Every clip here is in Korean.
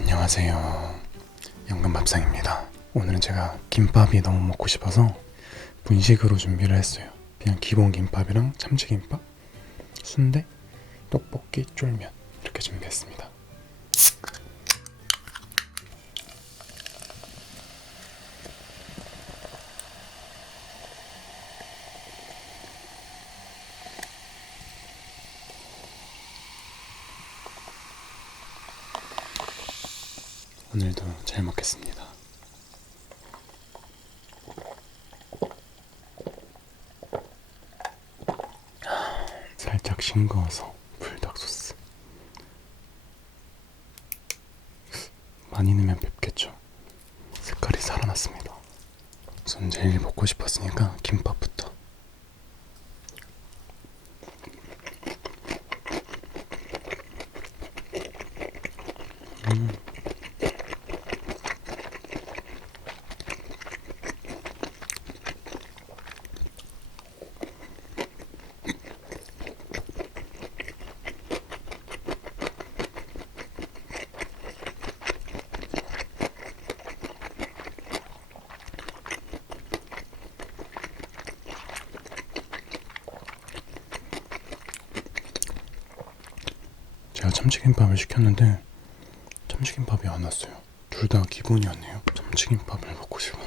안녕하세요. 연금밥상입니다. 오늘은 제가 김밥이 너무 먹고 싶어서 분식으로 준비를 했어요. 그냥 기본 김밥이랑 참치김밥, 순대, 떡볶이, 쫄면 이렇게 준비했습니다. 오늘도 잘 먹겠습니다. 살짝 싱거워서 불닭 소스. 많이 넣으면 맵겠죠. 색깔이 살아났습니다. 우선 제일 먹고 싶었으니까 김밥부터. 제가 참치김밥을 시켰는데 참치김밥이 안 왔어요. 둘 다 기본이었네요. 참치김밥을 먹고 싶었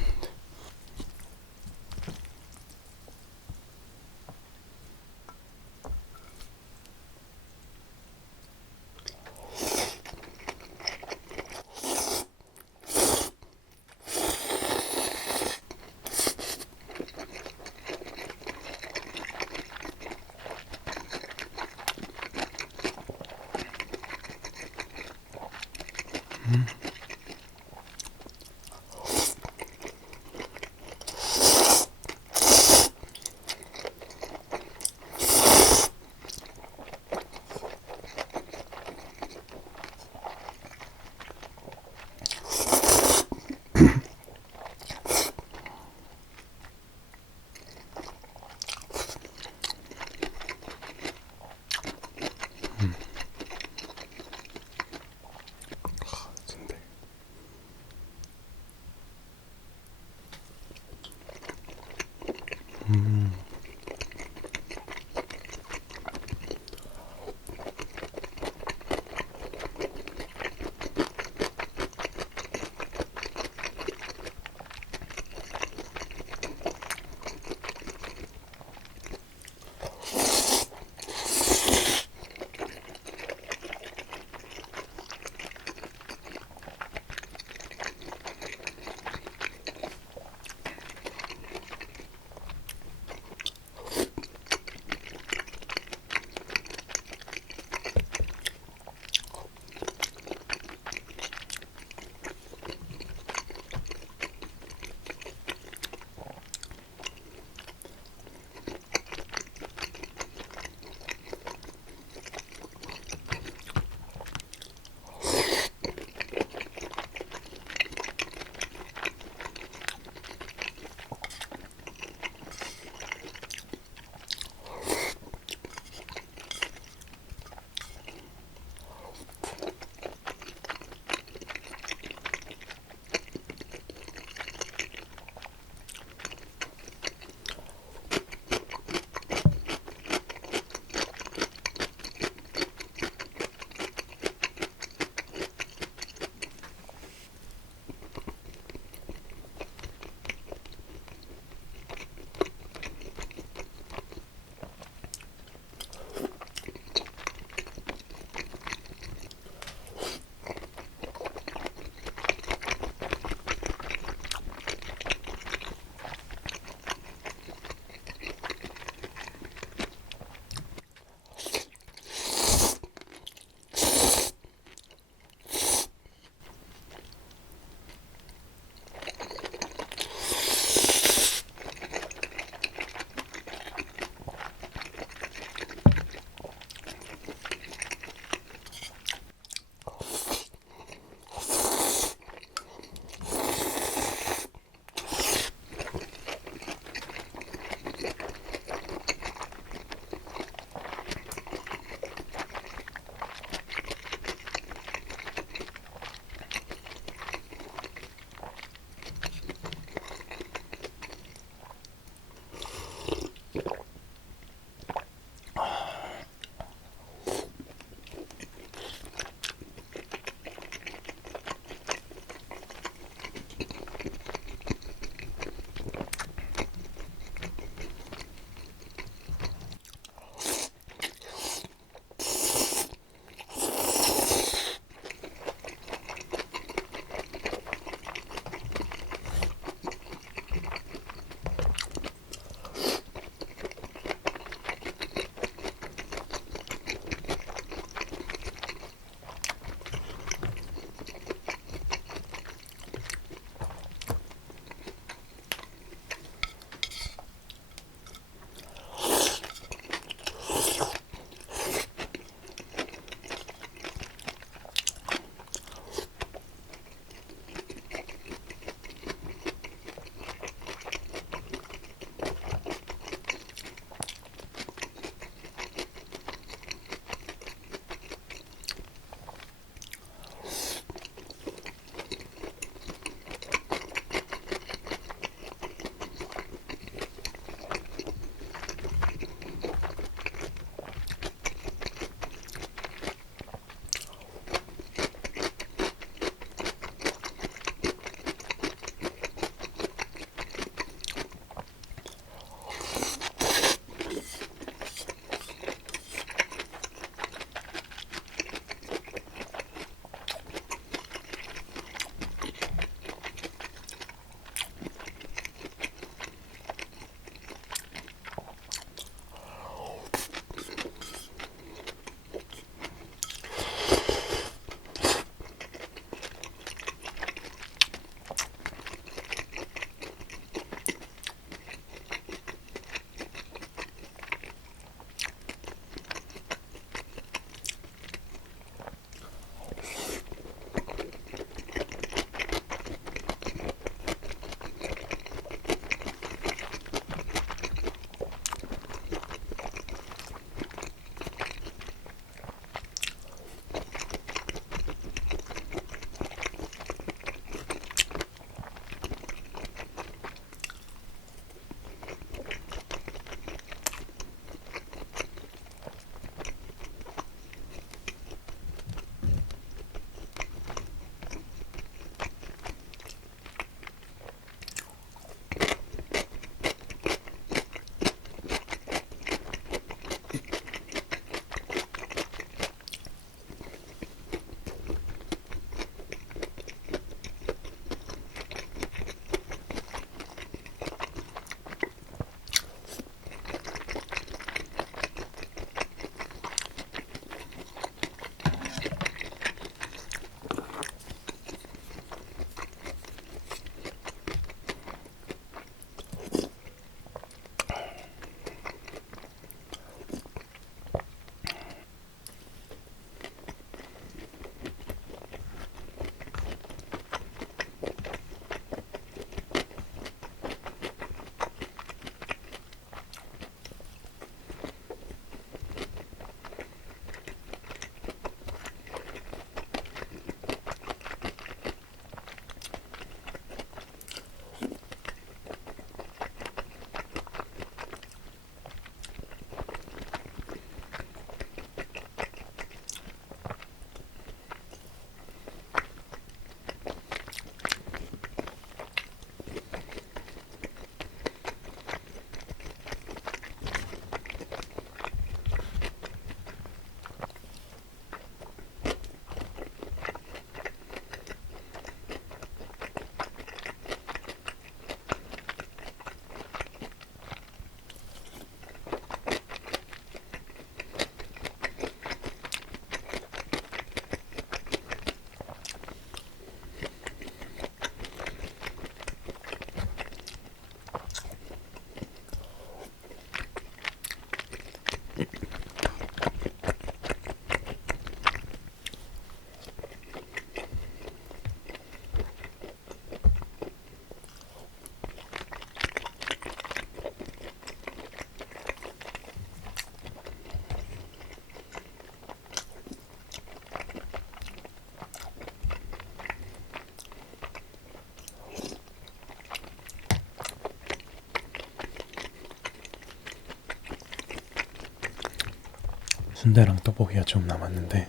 순대랑 떡볶이가 좀 남았는데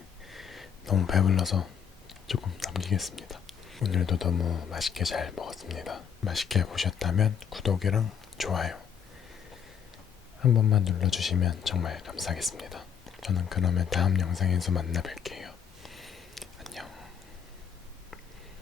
너무 배불러서 조금 남기겠습니다. 오늘도 너무 맛있게 잘 먹었습니다. 맛있게 보셨다면 구독이랑 좋아요 한 번만 눌러주시면 정말 감사하겠습니다. 저는 그러면 다음 영상에서 만나 뵐게요.